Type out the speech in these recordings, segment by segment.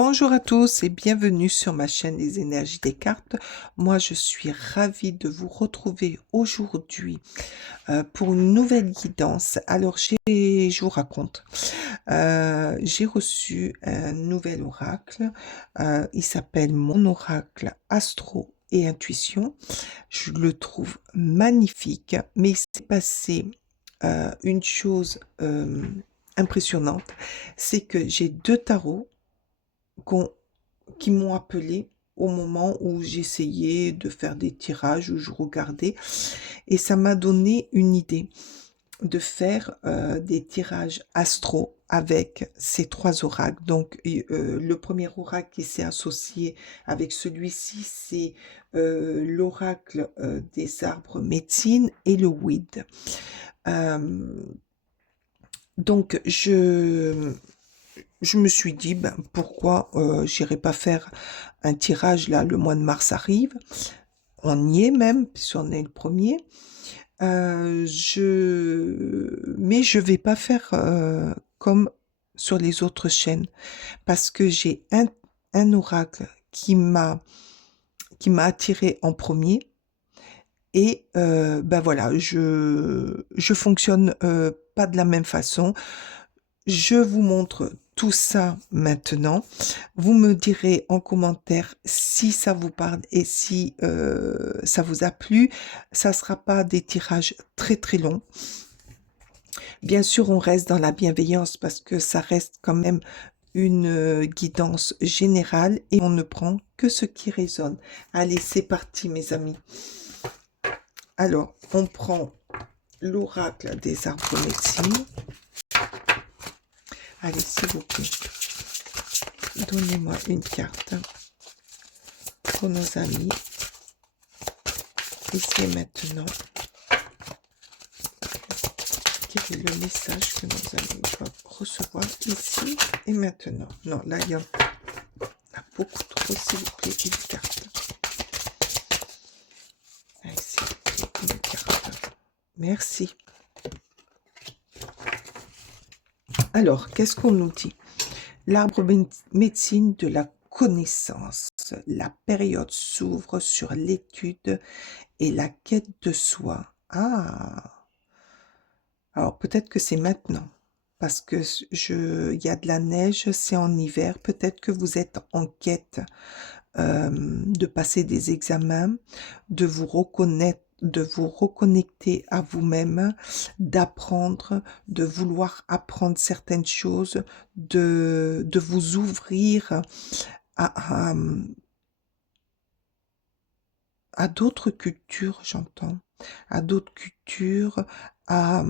Bonjour à tous et bienvenue sur ma chaîne Les Énergies des Cartes. Moi, je suis ravie de vous retrouver aujourd'hui pour une nouvelle guidance. Alors, je vous raconte, j'ai reçu un nouvel oracle. Il s'appelle Mon Oracle Astro et Intuition. Je le trouve magnifique, mais il s'est passé une chose impressionnante, c'est que j'ai deux tarots qu'on qui m'ont appelé au moment où j'essayais de faire des tirages, où je regardais, et ça m'a donné une idée de faire des tirages astro avec ces trois oracles. Donc, le premier oracle qui s'est associé avec celui-ci, c'est l'oracle des arbres médecine et le weed. Euh, donc, je me suis dit, ben, pourquoi j'irai pas faire un tirage là, le mois de mars arrive, on y est même, puisqu'on est le premier. Mais je vais pas faire comme sur les autres chaînes, parce que j'ai un oracle qui m'a attiré en premier, et ben voilà, je fonctionne pas de la même façon. Je vous montre tout ça maintenant. Vous me direz en commentaire si ça vous parle et si ça vous a plu. Ça ne sera pas des tirages très très longs. Bien sûr, on reste dans la bienveillance parce que ça reste quand même une guidance générale et on ne prend que ce qui résonne. Allez, c'est parti mes amis. Alors, on prend l'oracle des arbres médecine. Allez, s'il vous plaît. Donnez-moi une carte pour nos amis, ici et maintenant. Quel est le message que nos amis doivent recevoir ici et maintenant? Non, là, il y en a beaucoup trop, s'il vous plaît, une carte. Allez, s'il vous plaît, une carte. Merci. Alors, qu'est-ce qu'on nous dit? L'arbre médecine de la connaissance. La période s'ouvre sur l'étude et la quête de soi. Ah, alors peut-être que c'est maintenant, parce que il y a de la neige, c'est en hiver. Peut-être que vous êtes en quête de passer des examens, de vous reconnaître, de vous reconnecter à vous-même, d'apprendre, de vouloir apprendre certaines choses, de vous ouvrir à, à, à d'autres cultures, j'entends, à d'autres cultures, à,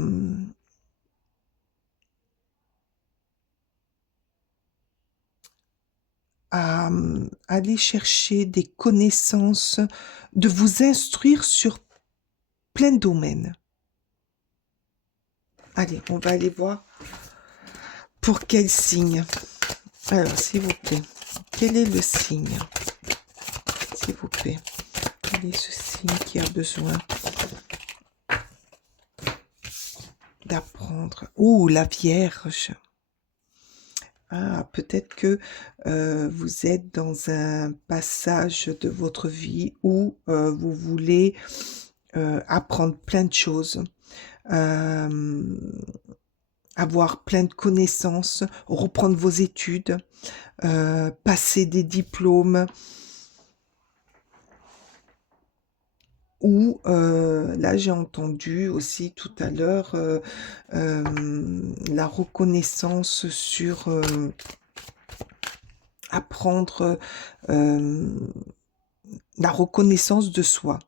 à aller chercher des connaissances, de vous instruire sur plein de domaines. Allez, on va aller voir pour quel signe. Alors, s'il vous plaît, quel est le signe? S'il vous plaît, quel est ce signe qui a besoin d'apprendre? Oh, la Vierge. Ah, peut-être que vous êtes dans un passage de votre vie où vous voulez apprendre plein de choses, avoir plein de connaissances, reprendre vos études, passer des diplômes, ou là j'ai entendu aussi tout à l'heure la reconnaissance sur apprendre la reconnaissance de soi.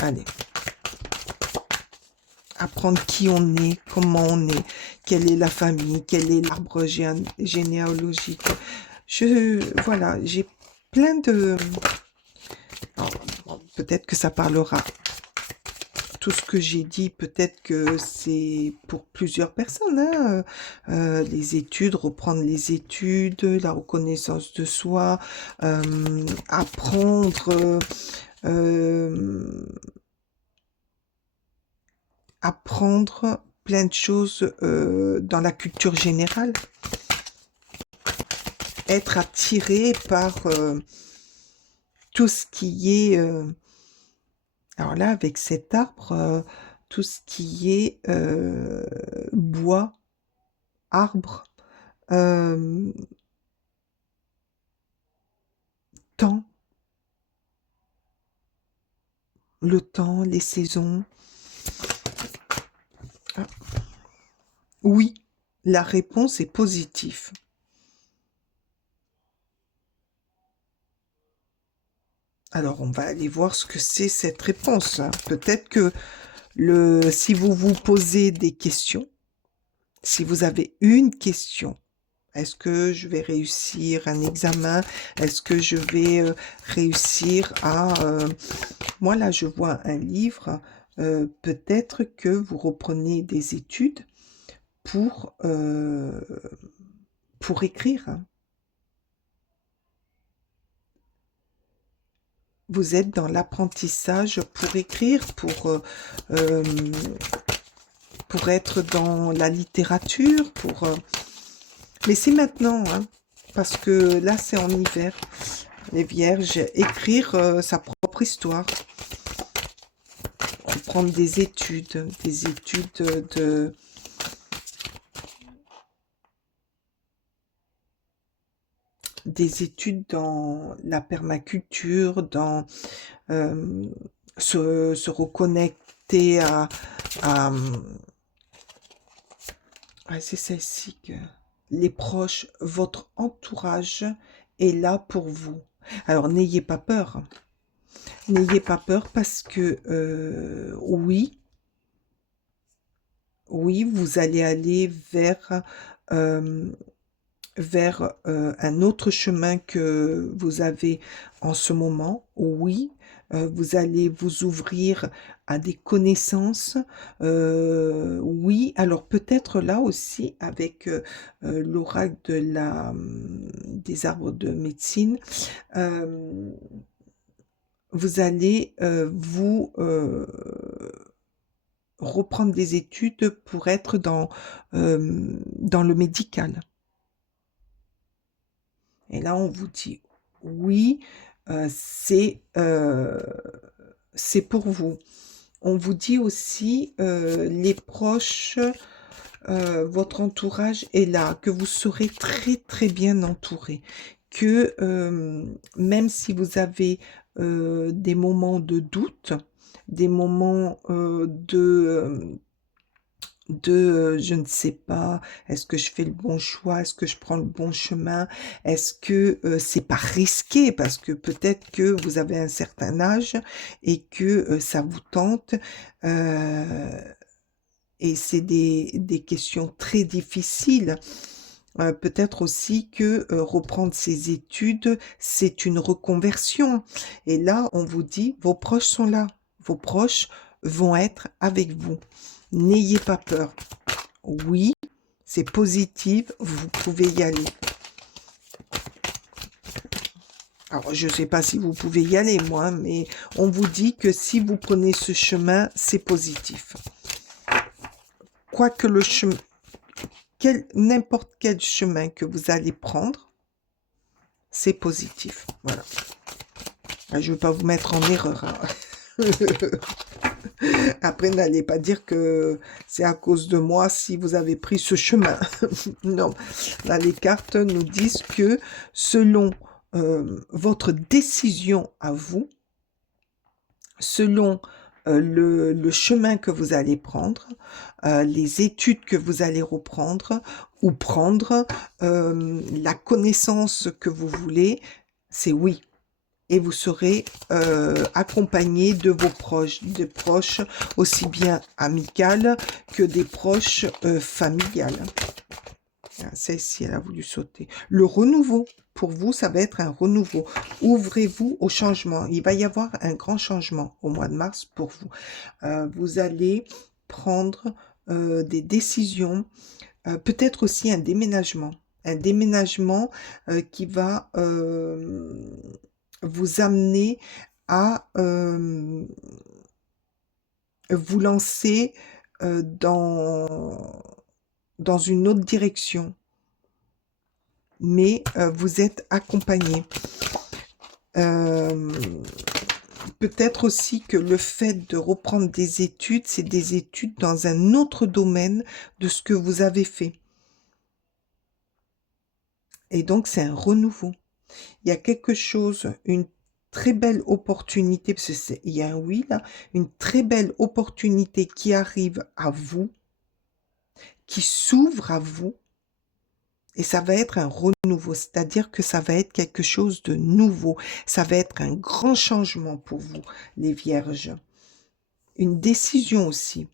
Allez, apprendre qui on est, comment on est, quelle est la famille, quel est l'arbre généalogique. Voilà, j'ai plein de... Peut-être que ça parlera. Tout ce que j'ai dit, peut-être que c'est pour plusieurs personnes, hein. Les études, reprendre les études, la reconnaissance de soi, apprendre, apprendre plein de choses dans la culture générale. être attiré par tout ce qui est... alors là, avec cet arbre, tout ce qui est bois, arbre, euh, temps, le temps, les saisons. Ah, oui, la réponse est positive. Alors, on va aller voir ce que c'est cette réponse, hein. Peut-être que si vous vous posez des questions, si vous avez une question, est-ce que je vais réussir un examen? Est-ce que je vais réussir à... moi, là, je vois un livre. Peut-être que vous reprenez des études pour écrire, hein. Vous êtes dans l'apprentissage pour écrire, euh, pour être dans la littérature, mais c'est maintenant, hein, parce que là, c'est en hiver. Les vierges, écrire sa propre histoire, prendre des études de... des études dans la permaculture, dans euh, se reconnecter à ouais, c'est celle-ci que les proches, votre entourage est là pour vous. Alors n'ayez pas peur. N'ayez pas peur parce que oui, oui, vous allez aller euh, vers un autre chemin que vous avez en ce moment. Oui, vous allez vous ouvrir à des connaissances. Oui, alors peut-être là aussi avec l'oracle des arbres de médecine, euh, vous allez reprendre des études pour être dans le médical. Et là, on vous dit oui, euh, c'est euh, c'est pour vous. On vous dit aussi les proches, votre entourage est là, que vous serez très très bien entouré, que même si vous avez des moments de doute, des moments je ne sais pas, est-ce que je fais le bon choix, est-ce que je prends le bon chemin, est-ce que c'est pas risqué parce que peut-être que vous avez un certain âge et que ça vous tente euh, et c'est des questions très difficiles. Peut-être aussi que reprendre ses études, c'est une reconversion. Et là, on vous dit, vos proches sont là, vos proches vont être avec vous. N'ayez pas peur. Oui, c'est positif, vous pouvez y aller. Alors, je ne sais pas si vous pouvez y aller, moi, mais on vous dit que si vous prenez ce chemin, c'est positif. Quoique le chemin, n'importe quel chemin que vous allez prendre, c'est positif. Voilà. Je ne veux pas vous mettre en erreur, hein. Après, n'allez pas dire que c'est à cause de moi si vous avez pris ce chemin. Non, là, les cartes nous disent que selon votre décision à vous, selon le chemin que vous allez prendre, les études que vous allez reprendre ou prendre, la connaissance que vous voulez, c'est oui. Et vous serez accompagné de vos proches, des proches aussi bien amicales que des proches familiales. Ah, celle-ci, elle a voulu sauter. Le renouveau, pour vous, ça va être un renouveau. Ouvrez-vous au changement. Il va y avoir un grand changement au mois de mars pour vous. Vous allez prendre des décisions, peut-être aussi un déménagement. Un déménagement qui va vous amener à vous lancer dans une autre direction. mais vous êtes accompagné. Peut-être aussi que le fait de reprendre des études, c'est des études dans un autre domaine de ce que vous avez fait. Et donc, c'est un renouveau. Il y a quelque chose, une très belle opportunité, parce il y a un oui là, une très belle opportunité qui arrive à vous, qui s'ouvre à vous, et ça va être un renouveau, c'est-à-dire que ça va être quelque chose de nouveau. Ça va être un grand changement pour vous, les vierges. Une décision aussi,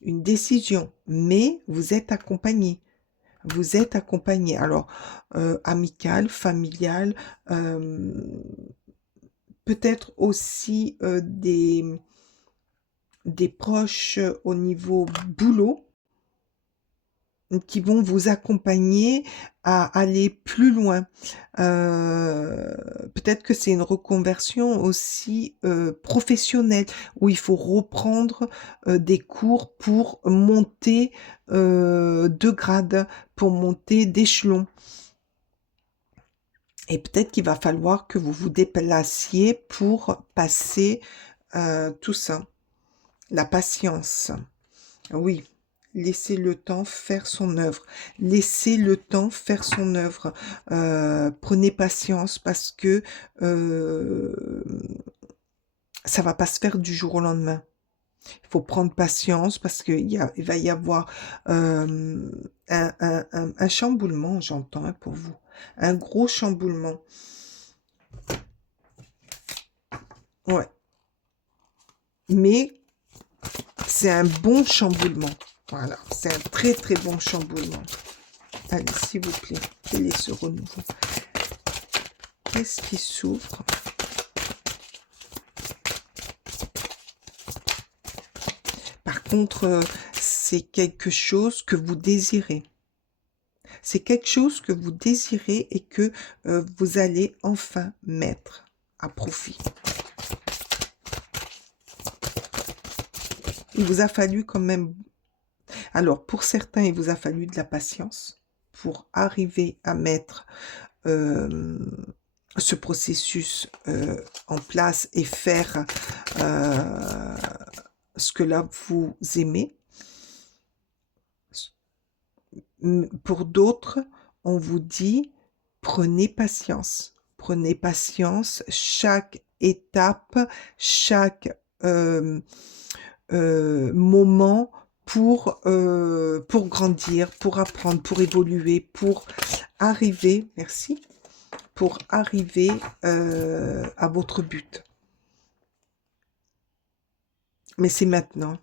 une décision, mais vous êtes accompagné. Vous êtes accompagné. Alors, amical, familial, euh, peut-être aussi des proches au niveau boulot qui vont vous accompagner à aller plus loin. Peut-être que c'est une reconversion aussi professionnelle où il faut reprendre des cours pour monter de grade, pour monter d'échelon. Et peut-être qu'il va falloir que vous vous déplaciez pour passer tout ça. La patience. Oui, laissez le temps faire son œuvre. Laissez le temps faire son œuvre. Prenez patience parce que ça va pas se faire du jour au lendemain. Il faut prendre patience parce il va y avoir un chamboulement, j'entends, hein, pour vous. Un gros chamboulement. Ouais. Mais c'est un bon chamboulement. Voilà, c'est un très très bon chamboulement. Allez, s'il vous plaît, quel est ce renouveau? Qu'est-ce qui s'ouvre? Par contre, c'est quelque chose que vous désirez. C'est quelque chose que vous désirez et que vous allez enfin mettre à profit. Il vous a fallu quand même... Alors, pour certains, il vous a fallu de la patience pour arriver à mettre ce processus en place et faire ce que là vous aimez. Pour d'autres, on vous dit, prenez patience. Prenez patience, chaque étape, chaque moment pour grandir, pour apprendre, pour évoluer, pour arriver, merci, pour arriver à votre but. Mais c'est maintenant.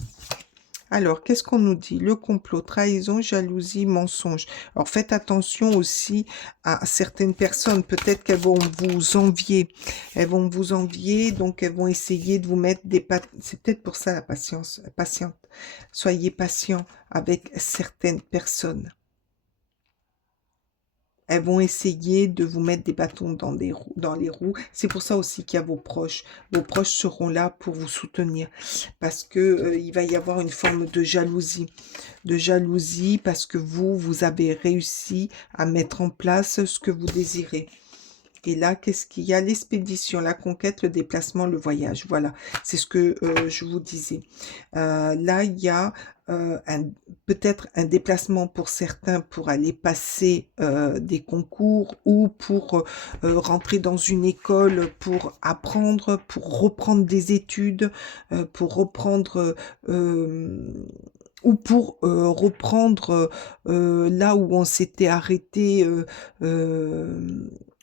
Alors, qu'est-ce qu'on nous dit? Le complot, trahison, jalousie, mensonge. Alors, faites attention aussi à certaines personnes. Peut-être qu'elles vont vous envier. Elles vont vous envier, donc elles vont essayer de vous mettre des pattes. C'est peut-être pour ça la patience. Patiente. Soyez patient avec certaines personnes. Elles vont essayer de vous mettre des bâtons dans les roues. C'est pour ça aussi qu'il y a vos proches. Vos proches seront là pour vous soutenir. Parce que il va y avoir une forme de jalousie. De jalousie parce que vous avez réussi à mettre en place ce que vous désirez. Et là, qu'est-ce qu'il y a? L'expédition, la conquête, le déplacement, le voyage. Voilà, c'est ce que je vous disais. Là, il y a peut-être un déplacement pour certains pour aller passer des concours ou pour rentrer dans une école, pour apprendre, pour reprendre des études, pour reprendre... ou pour reprendre là où on s'était arrêté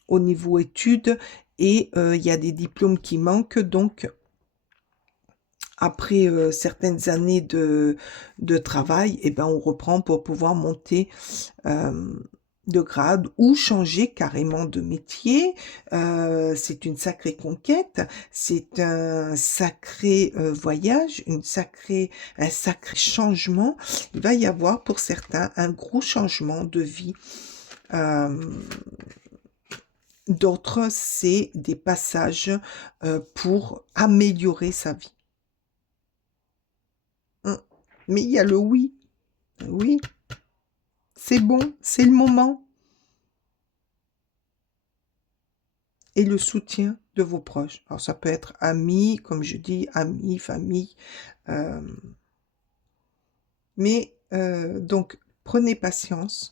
au niveau études et il y a des diplômes qui manquent. Donc, après certaines années de travail, eh ben, on reprend pour pouvoir monter de grade ou changer carrément de métier. C'est une sacrée conquête, c'est un sacré voyage, un sacré changement. Il va y avoir pour certains un gros changement de vie. D'autres, c'est des passages pour améliorer sa vie. Mais il y a le oui. Oui, c'est bon, c'est le moment. et le soutien de vos proches. Alors ça peut être amis, comme je dis, amis, famille, euh, mais donc prenez patience.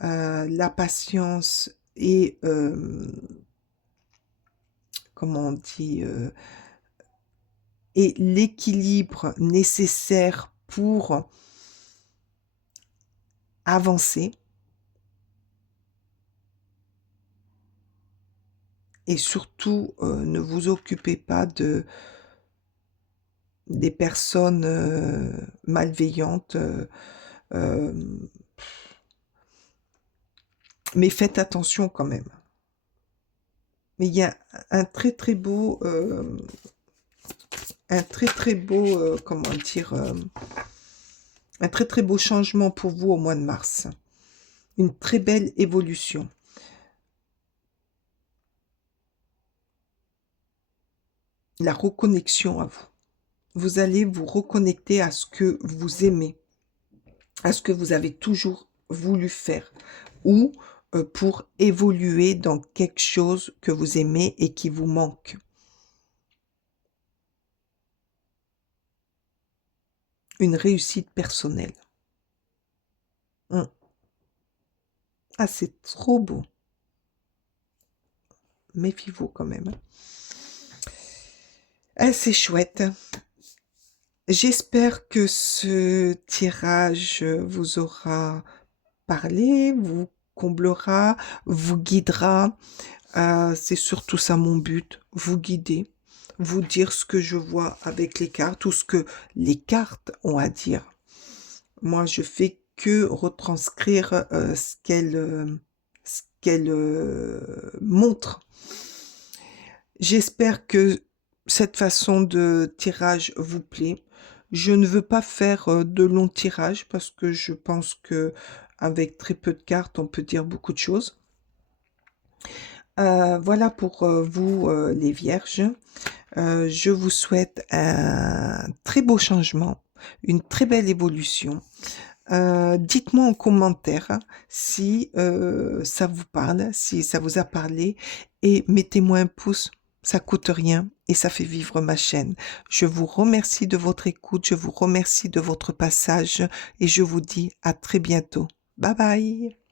La patience est, comment on dit, est l'équilibre nécessaire pour avancer. Et surtout, ne vous occupez pas des personnes malveillantes. Euh, mais faites attention quand même. Mais il y a un très très beau, comment dire, un très très beau changement pour vous au mois de mars. Une très belle évolution. La reconnexion à vous. Vous allez vous reconnecter à ce que vous aimez, à ce que vous avez toujours voulu faire, ou pour évoluer dans quelque chose que vous aimez et qui vous manque. Une réussite personnelle. Ah, c'est trop beau. Méfiez-vous quand même. Ah, c'est chouette. J'espère que ce tirage vous aura parlé, vous comblera, vous guidera. C'est surtout ça mon but, vous guider, vous dire ce que je vois avec les cartes, ou ce que les cartes ont à dire. Moi, je fais que retranscrire ce qu'elles montrent. J'espère que cette façon de tirage vous plaît. Je ne veux pas faire de longs tirages parce que je pense que avec très peu de cartes, on peut dire beaucoup de choses. Voilà pour vous, les vierges. Je vous souhaite un très beau changement, une très belle évolution. Dites-moi en commentaire si ça vous parle, si ça vous a parlé, et mettez-moi un pouce, ça coûte rien et ça fait vivre ma chaîne. Je vous remercie de votre écoute, je vous remercie de votre passage et je vous dis à très bientôt. Bye bye!